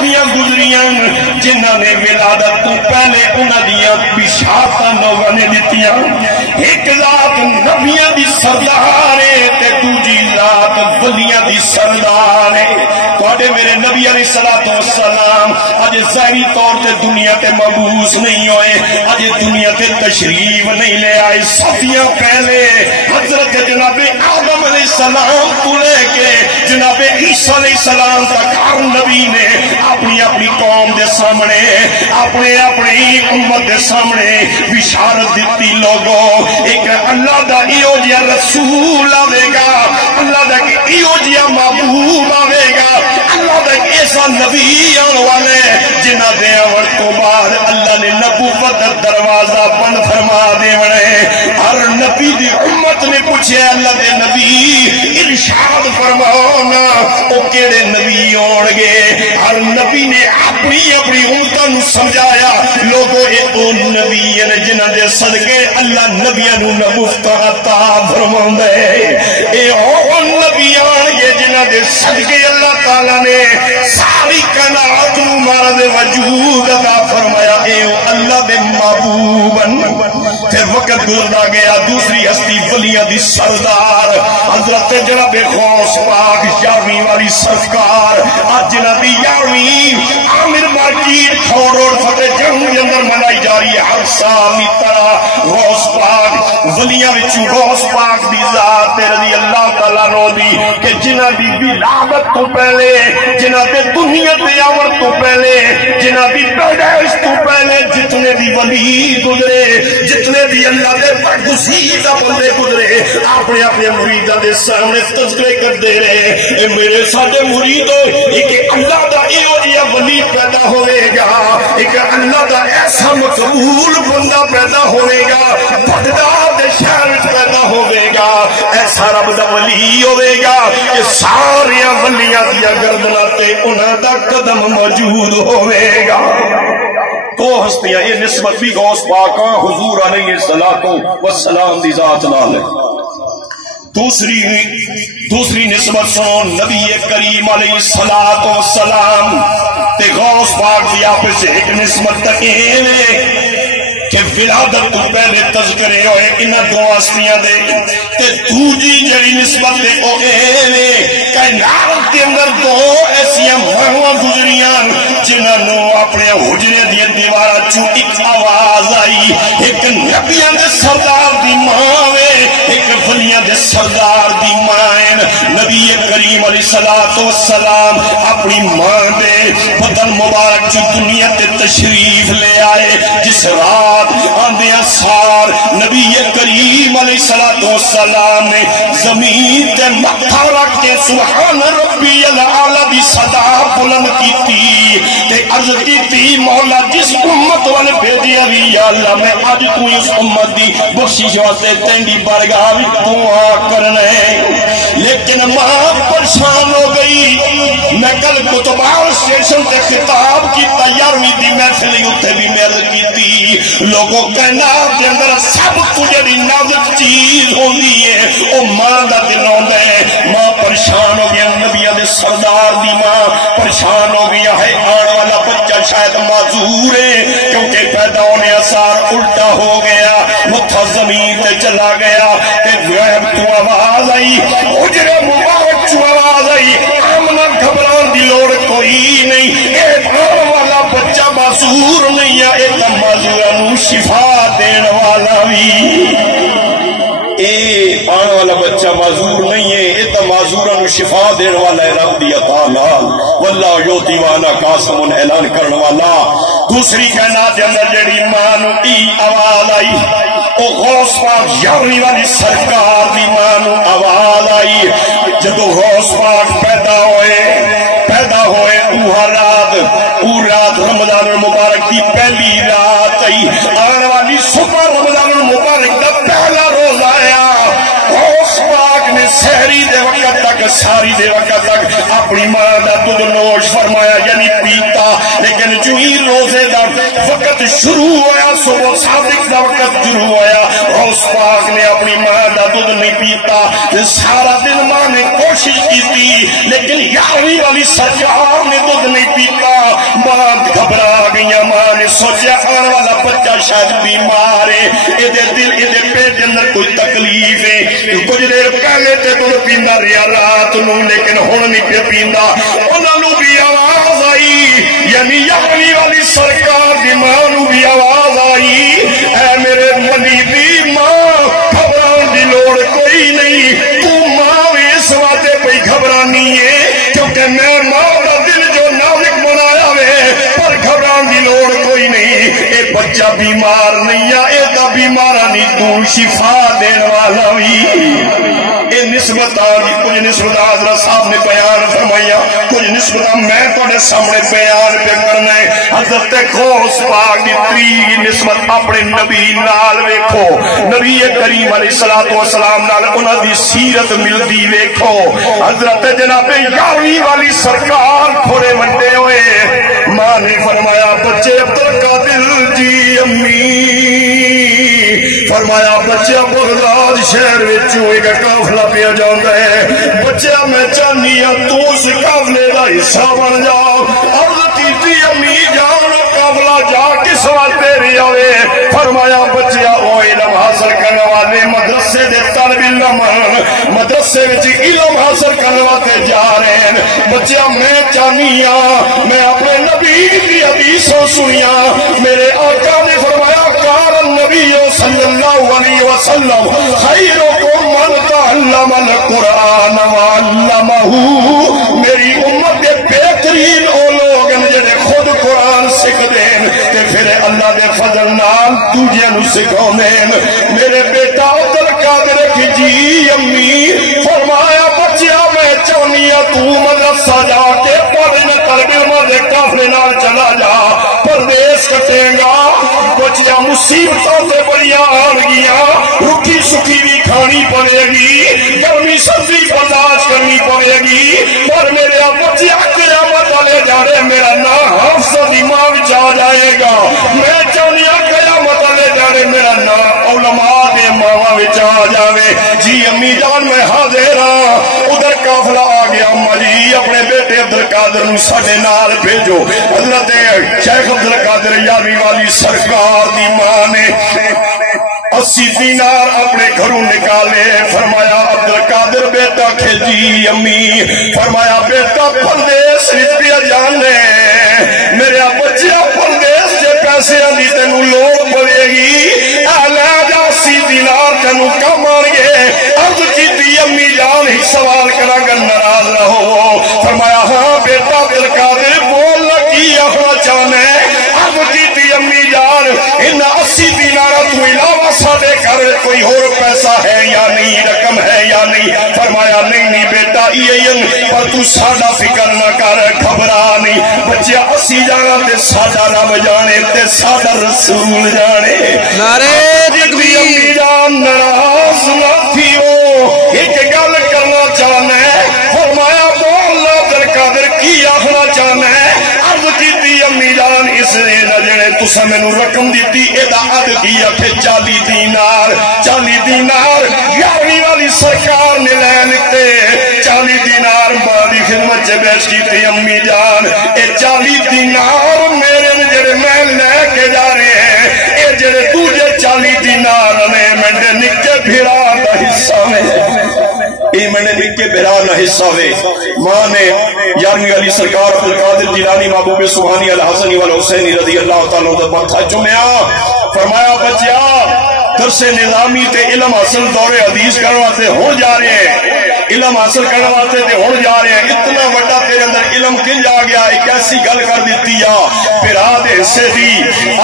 ہستیاں گزریاں جنہاں نے ولادت تو پہلے انہاں دیاں بشارتاں لوگاں نے دتیاں ایک ذات نبیاں دی سردار ہے تے دوجی ذات ولیاں دی سردار ہے تواڈے میرے نبی علیہ الصلوۃ والسلام اج ظاہری طور تے دنیا تے مبعوث نہیں ہوئے اج دنیا تے تشریف نہیں لے آئے صدیاں پہلے حضرت جناب آدم علیہ السلام کو لے کے جناب عیسیٰ علیہ السلام تک ہر نبی نے اپنی اپنی قوم دے سامنے اپنے اپنی امت دے سامنے بشارت دیتی لوگوں ایک اللہ دا ایو جیا رسول آوے گا اللہ دا ایو جیا محبوب آوے گا اللہ دا ایسا نبی آن والے جنہ دے آور تو بعد اللہ نے نبوت دروازہ بند فرما دے بڑے ہر نبی دی امت نے پوچھے اللہ دے نبی ارشاد فرماؤ نا او کیڑے نبی ہون گے ہر نبی نے اپنی اپنی امتوں نو سمجھایا لوگوں اے او نبی ہیں جنہاں دے صدقے اللہ نبیاں نو نبوت عطا فرماوندا ہے اے او نبی آن گے جنہاں دے صدقے اللہ تعالی نے ساری کائنات نو مارد وجود عطا فرمایا اے او اللہ دے محبوبن پھر وقت گزرتا گیا دوسری ہستی ولیاں دی سردار حضرت جناب غوث پاک 11ویں والی سرکار آج جناب 11ویں عامر مارکیٹ کھوڑ روڈ فتح جنگ کے اندر منائی جا رہی ہے ہر سال کی طرح غوث پاک ولیاں وچوں غوث پاک دی ذات رضی اللہ تعالیٰ نو دی کہ جنہاں دی ولادت تو پہلے جنہاں دے دنیا تے آون تو پہلے جنہاں دی پیدائش تو پہلے جتنے بھی ولی گزرے جتنے بھی اللہ دے برگزیدہ بندے گزرے اپنے اپنے مریداں دے سامنے تذکرے کر دے رہے اے میرے ساتھے مریدوں ایک اللہ دا ایو جیا ولی پیدا ہوئے گا ایک اللہ دا ایسا مقبول بندہ پیدا ہوئے گا بغداد دے شہر وچ پیدا ہوئے گا ایسا رب دا ولی ہوئے گا کہ سارے ولیاں دیا گردناں تے انہاں دا قدم موجود ہوئے گا تو ہستیاں یہ نسبت بھی غوث پاک حضور علیہ الصلوۃ والسلام دی ذات نال ہے دوسری نسبت سنو نبی کریم علیہ الصلوۃ والسلام تے غوث پاک دی آپس ایک نسبت تک کہ ولادت تو پہلے تذکرے ہوئے انہاں دو ہستیاں دے تے دوجی جڑی نسبت دے او کائنات کے اندر دو ایسیاں مہواں گزریاں جنہاں نو اپنے حجرے دی دیواراں چوں ایک آواز آئی ایک نبیاں دے سردار دی ماں وے ایک ولیاں دے سردار دی ماں نبی کریم علیہ الصلوۃ والسلام اپنی ماں دے بدن مبارک چوں دنیا تے تشریف لے آئے جس رات آندیاں سار نبی کریم علیہ الصلوۃ والسلام نے زمین تے متھا رکھ کے سبحان ربی الاعلی دی صدا بلند کیتی تے عرض کیتی مولا جس امت والے بھیجیا بھی یا اللہ میں اج تو اس امت دی بخشش واسطے تینڈی بارگاہ وچ دعا کرنا ہے لیکن ماں پریشان ہو گئی میں کل کتبال اسٹیشن تے خطاب کی 11ویں دی محفل اوتے بھی میں عرض کیتی لوگوں کائنات کے اندر سب کو جڑی نازک چیز ہوندی ہے او ماں دا دل ہوندا ہے ماں پریشان ہو گیا نبیوں دے سردار دی ماں پریشان ہو گیا ہے آنے والا بچہ شاید معذور ہے کیونکہ پیدا ہونے اثار الٹا ہو گیا متھا زمین تے چلا گیا تے غیب تو آواز آئی حجرے مبارک چوں آواز آئی آمنا گھبران دی لوڑ کوئی نہیں اے آنے والا بچہ معذور نہیں ہے اے تا معذورانو شفا دین والا بھی اے آنے والا بچہ معذور نہیں ہے اے تا معذورانو شفا دین والا ہے رب دی عطا نال واللہ یوتی وانا قاسم اعلان کرن والا دوسری کائنات کے اندر جڑی ماں نو ای آواز آئی او غوث پاک 11ویں والی سرکار دی ماں نو آواز آئی جدو غوث پاک پیدا ہوئے او رات رمضان المبارک کی پہلی رات آئی آنے والی صبح رمضان المبارک دا پہلا روز آیا غوث پاک نے سحری دے وقت تک ساری دے وقت تک اپنی ماں دا دودھ نوش فرمایا یعنی پیتا لیکن جو ہی روزے دا وقت شروع ہویا صبح صادق دا وقت شروع ہویا غوث پاک نے اپنی ماں دا دودھ نہیں پیتا سارا دن ماں نے کوشش کی تھی لیکن 11ویں والی سرکار نے دودھ نہیں پیتا سوچیا آنے والا بچہ شاید بیمار ہے، ادھے دل ادھے پیٹ کے اندر کوئی تکلیف ہے، کچھ دیر پہلے تے تو پیندا رہیا رات نو لیکن ہن نہیں پہ پیندا۔ انہاں نو بھی آواز آئی، یعنی یعنی والی سرکار دی ماں نو بھی آواز آئی، اے میرے ولی دی ماں گھبران دی لوڑ کوئی نہیں، تو ماں بھی اس واسطے پہ گھبرانی ہے کیونکہ میں ماں کا دل جو نازک بنایا وے، پر گھبران دی لوڑ کوئی نہیں، اے بچہ بیمار نہیں ہے، اے دا بیمارہ نہیں تو شفا دین والا بھی۔ اے نسبت آگی، کچھ نسبت حضرت صاحب نے بیان فرمایا، کچھ نسبت میں تو سامنے بیان پہ کرنا ہے۔ حضرت غوث پاک دی تری نسبت اپنے نبی نال ویکھو، نبی کریم علیہ السلام نال انہاں دی سیرت ملدی ویکھو۔ حضرت جناب یارویں والی سرکار تھوڑے وڈے ہوئے، ماں نے فرمایا بچے عبدالقادر جی امی فرمایا بچہ بغداد شہر وچوں ایک قافلہ پیا جاندا ہے، بچہ میں چاہنی ہاں تو اس قافلے دا حصہ بن جا۔ عرض کیتی امی جان قافلہ جا کس واسطے رہیا وے؟ فرمایا بچہ او علم حاصل کرنے والے مدرسے دے طالب علم مدرسے وچ علم حاصل کرنے واسطے جا رہے ہیں۔ بچہ میں چاہنی ہاں میں اپنے نبی دی حدیثوں سنیا، میرے آقا نے فرمایا قال النبی صلی اللہ علیہ وسلم خیرکم من تعلم القرآن وعلمہ، میری امت کے بہترین او لوگ ہیں جنہیں خود قرآن سکھ دین تے پھر اللہ دے فضل نال دوجے نو سکھاؤ دین۔ میرے بیٹا عبدالقادر کی جی امی فرمایا بچیا میں چاہنی ہوں تو مدرسہ جا کے پڑھنے طالب علم دے قافلے نال چلا جا، پردیس کٹے گا، بچیا مصیبتوں سے بڑی آن گیا، رکھی سکھی بھی کھانی پڑے گی، گرمی سردی برداشت کرنی پڑے گی، پر میرے بچیا قیامت والے جانے میرا نام حفظ دماغ جا جائے گا، میں چاہنیا قیامت والے جانے میرا نام علماء دے ماما آ جاوے۔ جی امی جان میں حاضر ہاں، ادھر قافلہ آ گیا، مجھے اپنے بیٹے عبدالقادر نو ساڈے نال بھیجو۔ حضرت شیخ عبدالقادر یارویں والی سرکار دی ماں نے 80 دینار اپنے گھروں نکالے، فرمایا عبدالقادر بیٹا کھیجی امی، فرمایا بیٹا پردیس رپیا جانے میرے بچیا پردیس جے پیسے آنی تینوں لوگ پڑے گی، لے جا 80 دینار تینوں کم آن گے۔ عرض کی دی امی جان ہی سوال کرا گا ناراض نہ ہو، فرمایا ہاں بیٹا عبدالقادر بول کی اپنا چاہنے۔ عرض کی دی امی جان ان 80 دینار تو علاوہ سادے گھر کوئی اور پیسہ ہے یا نہیں، رقم ہے یا نہیں؟ فرمایا نہیں بیٹا یہ پر تو ساڈا فکر نہ کر، گھبرا نہیں، بچہ 80 جانا تے ساڈا رب جانے تے ساڈا رسول جانے۔ نعرے تکبیر! امی جان ناراض نہ تھیو، ایک گل کرنا چاہنا ہے، فرمایا بول عبدالقادر کی آخنا چاہنا ہے؟ عرض کی امی جان اس نے جڑے تسا مینوں رقم دیتی ادا اد کی کہ 40 دینار 40 دینار یارویں والی سرکار نے لے لتے، 40 دینار ماں دی خدمت چ بیٹھ کی تھی امی جان، اے 40 دینار میرے جڑے میں لے کے جا رہے ہیں، اے جڑے دوجے 40 دینار نے میرے نکے بھرا دا حصہ میں یہ میں نے نکے بھرا نہ حصہ وے۔ ماں نے یارویں والی سرکار عبدالقادر جیلانی محبوب سبحانی الحسنی والحسینی رضی اللہ تعالیٰ عنہ ماتھا چومیا، فرمایا بچیا درس نظامی تے علم حاصل دور حدیث کرنے واسطے ہون جا رہے ہیں، علم حاصل کرنے واسطے تے ہون جا رہے ہیں، اتنا بڑا تیرے اندر علم کن جا گیا، ایک ایسی گل کر دیتی یا پھر آدھے حصے دی۔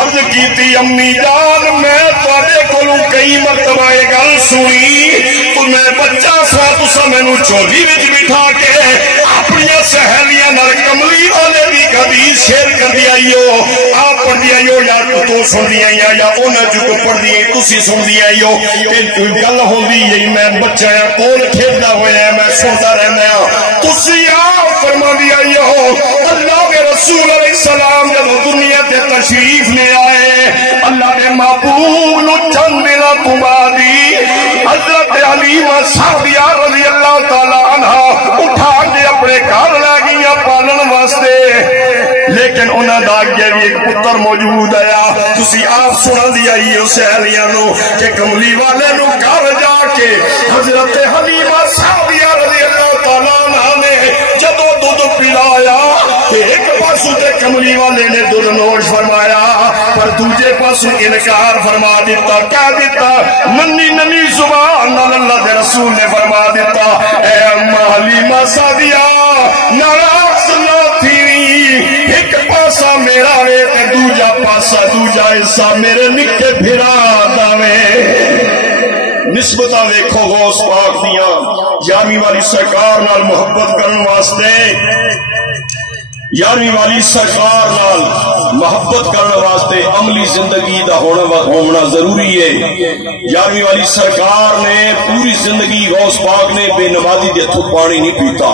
عرض کیتی امی جان میں تواڈے کولوں کئی مرتبہ یہ گل سنی، تو میں بچہ سا تسا مینوں چولی وچ بٹھا کے اپنی سہیلیاں نال کملی والے دی حدیث شیئر کر دی آئیو، آپ پڑھ دی آئیو یا تو سن دی آئیو یا انہاں جو پڑھ دی تسی سن دی آئیو، گل ہوندی یہی میں بچہ کول کھیلدا ہویا ہے میں سنتا رہنا ہوں، تسی آپ فرما دی آئیو اللہ کے رسول علیہ السلام جب دنیا تے تشریف لے آئے، اللہ نے محبوب نو چند دنوں تو بعدی حضرت حلیمہ سعدیہ رضی اللہ تعالی عنہ اٹھا کے اپنے گھر لے گئی پالن واسطے۔ لیکن انہاں دا اگے بھی ایک پتر موجود ہے تسی آپ سنا دیا ہی اس اہلیاں نو کہ کملی والے نو گھر جا کے حضرت حلیمہ سعدیہ رضی اللہ تعالیٰ عنہ نے جدو دودھ پلایا ایک پاسو تے کملی والے نے دودھ نوش فرمایا پر دوجے پاسو انکار فرما دیتا کہہ دیتا ننی ننی زبان اللہ دے رسول نے فرما دیتا اے امہ حلیمہ سعدیہ ناراض نہ تھی ایک پاسا میرا وے تے دوجا پاسا دوجا حصہ میرے نکے پھرا داوے نسبتہ ویکھو غوث پاک دیاں یارویں والی سرکار نال محبت کرن واسطے یارویں والی سرکار نال محبت کرنے واسطے عملی زندگی دا ہونا ضروری ہے یارویں والی سرکار نے پوری زندگی غوث پاک نے بے نمازی دے ہتھوں پانی نہیں پیتا